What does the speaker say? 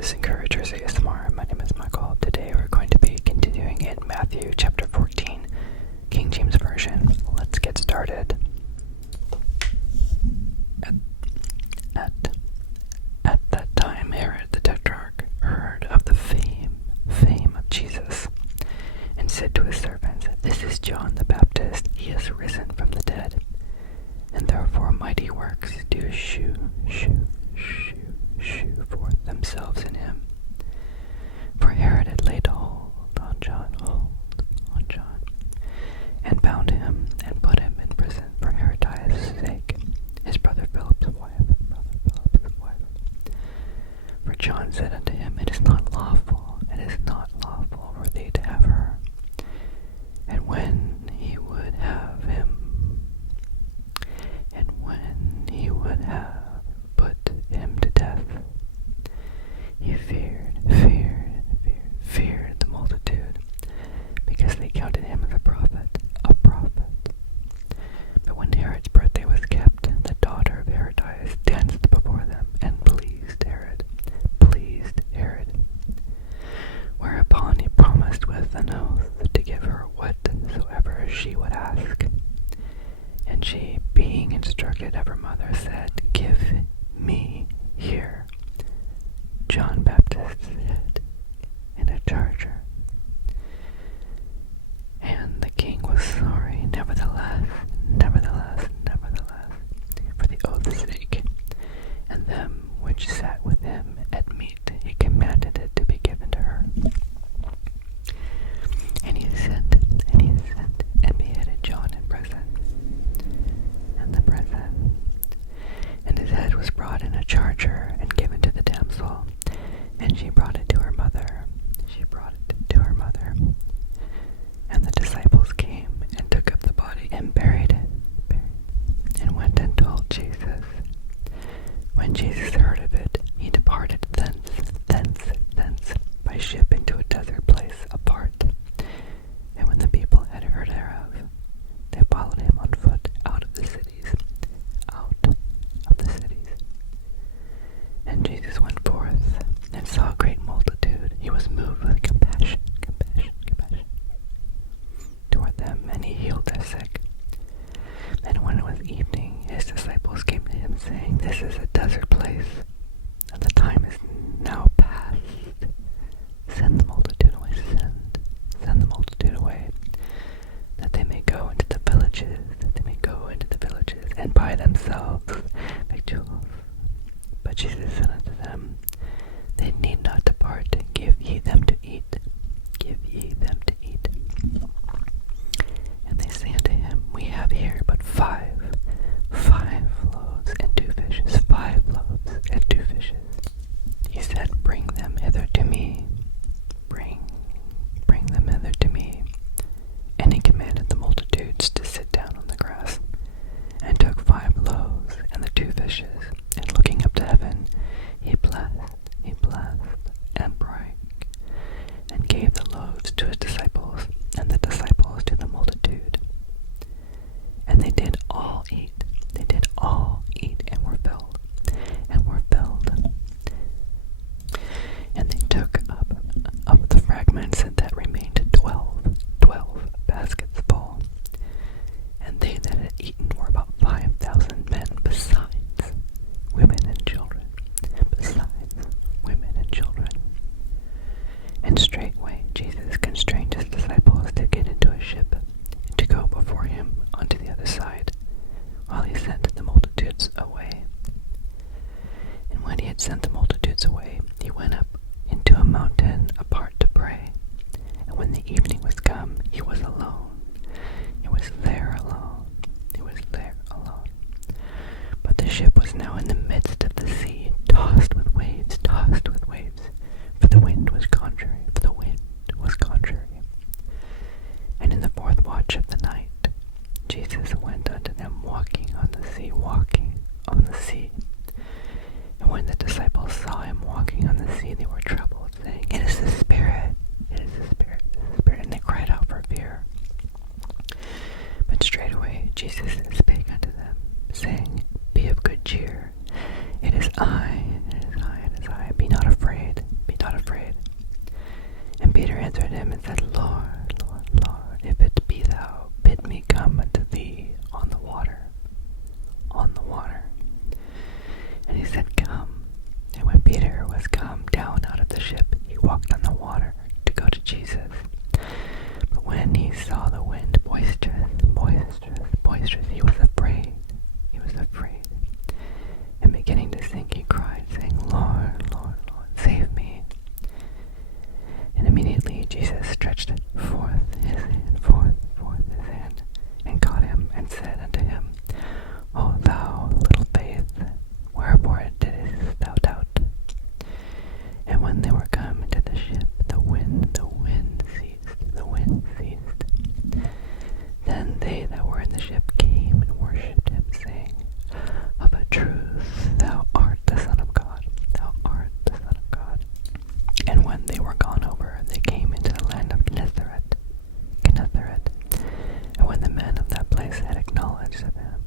is Encouragers ASMR. My name is Michael. Today we're going to be continuing in Matthew chapter 14, King James Version. Let's get started. At that time, Herod the Tetrarch heard of the fame of Jesus, and said to his servants, "This is John the Baptist. He has risen from the dead, and therefore mighty works do shew forth themselves in him." For Herod had laid hold on John, and bound him, and put him in prison for Herodias' sake, his brother Philip's wife. For John said unto him, it is not lawful for thee to have her. And when he would have put him to death, he feared the multitude, because they counted him as a prophet. But when Herod's birthday was kept, the daughter of Herodias danced before them, and pleased Herod. Whereupon he promised with an oath to give her whatsoever she would ask. And she, being instructed of her mother, said, "Give me here John Baptist's head in a charger." And the king was sorry, nevertheless, for the oath's sake. And them which sat with him at meat, he commanded it to be given to her. And he sent and beheaded John in prison. And his head was brought in a charger and given to the damsel, and she brought it to her mother. And the disciples came and took up the body and buried it, and went and told Jesus. When Jesus heard of it, he departed thence by ship into a desert place apart. And when the people had heard thereof, they followed him on foot out of the cities. And Jesus went forth and saw a great multitude. He was moved with compassion toward them, and he healed their sick. And when it was evening, his disciples came to him, saying, "This is a desert place, and the time is now past. Send the multitude away, that they may go into the villages, and buy themselves victuals." But Jesus said unto them, "They need not depart. Give ye them to eat. And they say unto him, "We have here but five loaves and 2 fishes. 5 loaves and 2 fishes. He said, Bring them hither to me. Bring them hither to me. And he commanded the multitudes to sit down on the grass, and took 5 loaves and the 2 fishes, and looking up to heaven, he blessed and brake, and gave the loaves to his disciples, and the disciples to the multitude. And they did all eat, and were filled. And they took up of the fragments that remained 12 baskets full. And they that had eaten were about 5,000 men, besides women and children. And straightway Jesus constrained his disciples to get into a ship, and to go before him unto the other side, while he sent the multitudes away. And when he had sent the multitudes away, he went up into a mountain apart to pray. And when the evening was come, he was alone. He was there alone. But the ship was now in the midst of the sea, tossed with waves, for the wind was contrary. And in the 4th watch of the night, Jesus went unto them walking on the sea. And when the disciples saw him walking on the sea, they were troubled, saying, "It is the Spirit, and they cried out for fear. But straightway Jesus spake unto them, saying, Be of good cheer, of him.